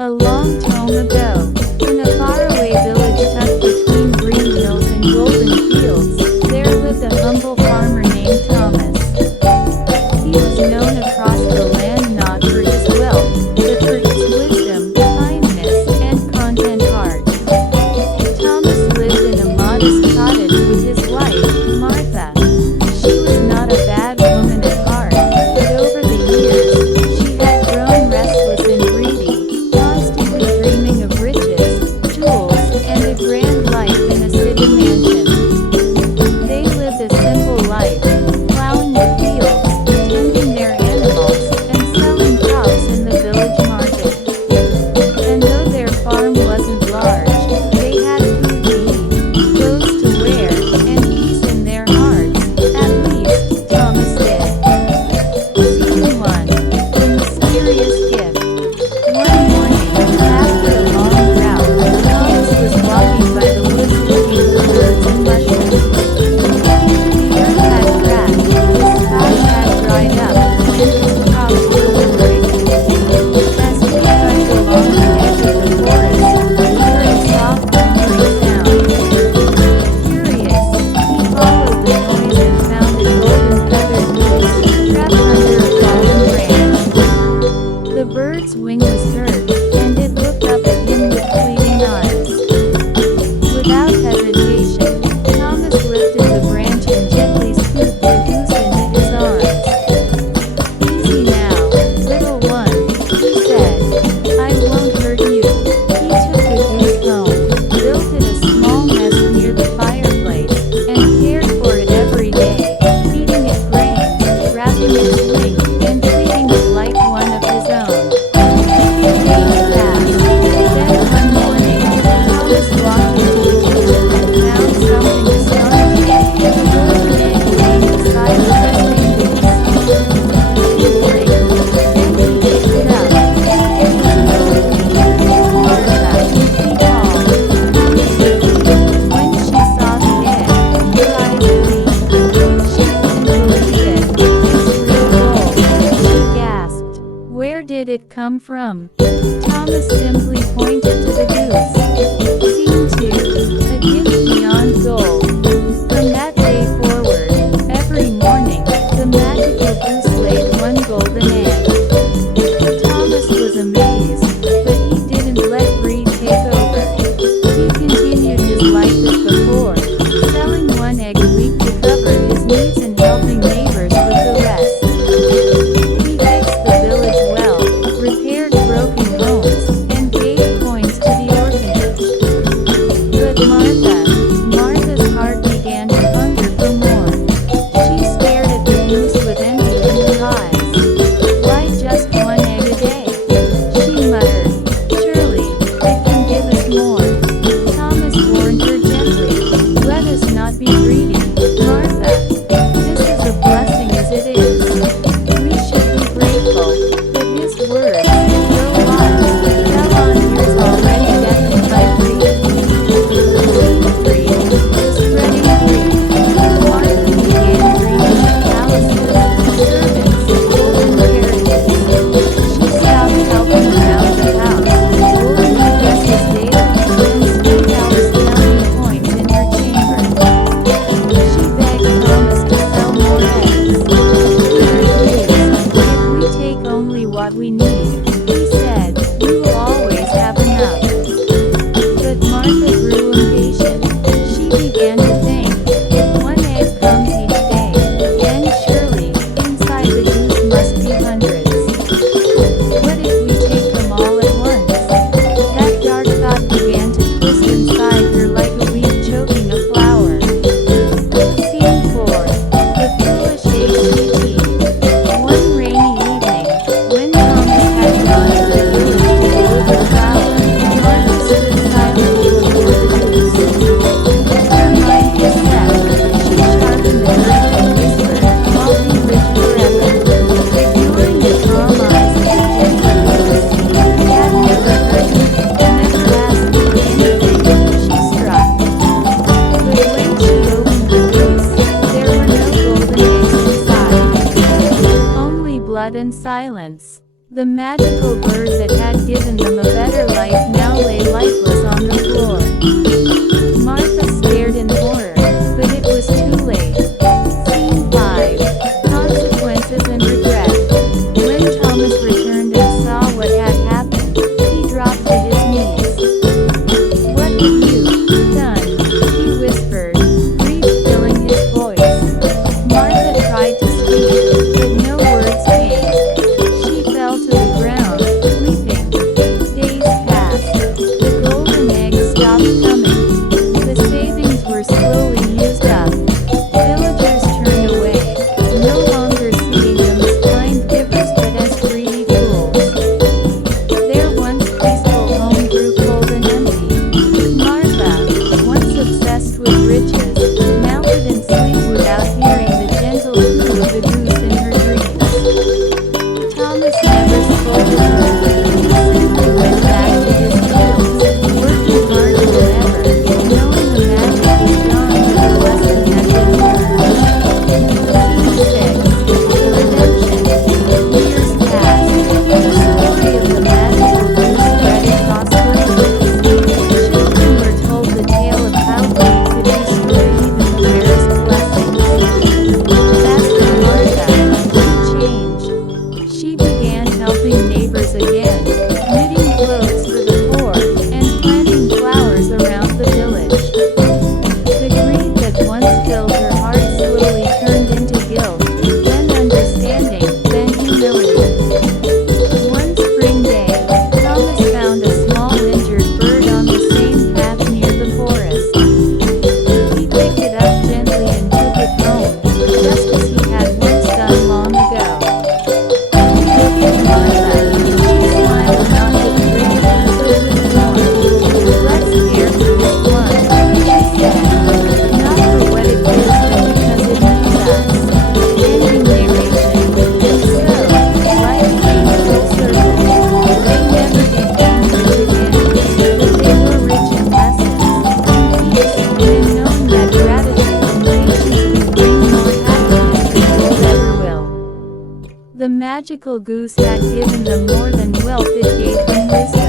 A long time ago, in a faraway village tucked between green hills and golden fields, there lived a humble farmer named Thomas. He was known across the land not for his wealth, but for his wisdom, kindness, and content heart. Thomas lived in a modest cottage with his wife, Martha. She was not a bad woman at heart, but over the years, she had grown restless and greedy, constantly dreaming of riches, jewels, and a grand life in a city mansion. They lived a simple life, plowing the fields, tending their animals, and selling crops in the village market. And though their farm wasn't large, they had food to eat, clothes to wear, and peace in their hearts. At least, Thomas did. Scene 1. The Mysterious Gift. One morning, after a long drought, Thomas was walking by the woods looking for birds and mushrooms. The earth had cracked, his patch had dried up, and his crops were withering. As he trudged along the edge of the forest, he heard a soft whimpering sound. Curious, he followed the noise and found a golden-feathered goose trapped under a fallen branch. The bird's wing was hurt, and it looked up at him with pleading eyes. Without hesitation, Thomas lifted the branch and gently scooped the goose into his arms. "Easy now, little one," he said. "I won't hurt you." He took the goose home, built it a small nest near the fireplace, and cared for it every day, feeding it grains, wrapping its wing, and treating it like one of his own. Days passed. Then one morning, Thomas walked into the kitchen and found something astonishing: a golden egg laying beside the resting goose. He blinked, then he picked it up. It was no queen, Martha, he called. Thomas repeated. When she saw the egg, her eyes gleamed. She couldn't believe it. "It's real gold," she gasped. "Where did it come from?" Thomas simply pointed to the goose. Scene 2. A gift beyond gold. From that day forward, every morning, the magical goose laid one golden egg. Thomas was amazed, but he didn't let greed take over. He continued his life as before, selling one egg a week to cover his needs and helping neighbors with the rest. He fixed the village well, repaired broken homes, and gave coins to the orphanage. But Martha's heart began to hunger for more. She stared at the goose with envy in her eyes. "Why just one egg a day?" she muttered. "Surely, it can give us more." Thomas warned her gently. "Let us not be greedy, Martha. This is a blessing as it is. We should be grateful." But his words, though wise, fell on ears already deafened by greed. Scene 3. The Spreading Grief. Martha began dreaming of palaces, servants, golden carriages. She stopped helping around the house, wore new dresses daily, and spent hours counting coins in her chamber. She begged Thomas to sell more eggs. He refused. "If we take only what we need," he said, "we will always have enough." But Martha grew impatient. She began to think, if one egg comes each day, then surely, inside the goose must be hundreds. What if we take them all at once? That dark thought began to twist inside her like a weed choking a flower. Scene 4. The Foolish HTT. One rainy evening, when Thomas had gone to the village to deliver flour, Martha stood silently before the goose. Her mind was set. She sharpened the knife and whispered, "I'll be rich forever." Ignoring the calm eyes of the gentle goose, who had never hurt her, never asked for anything, she struck. But when she opened the goose, there were no golden eggs inside. Only blood and silence. The magical bird that had given them a better magical goose had given them more than wealth, it gave them wisdom.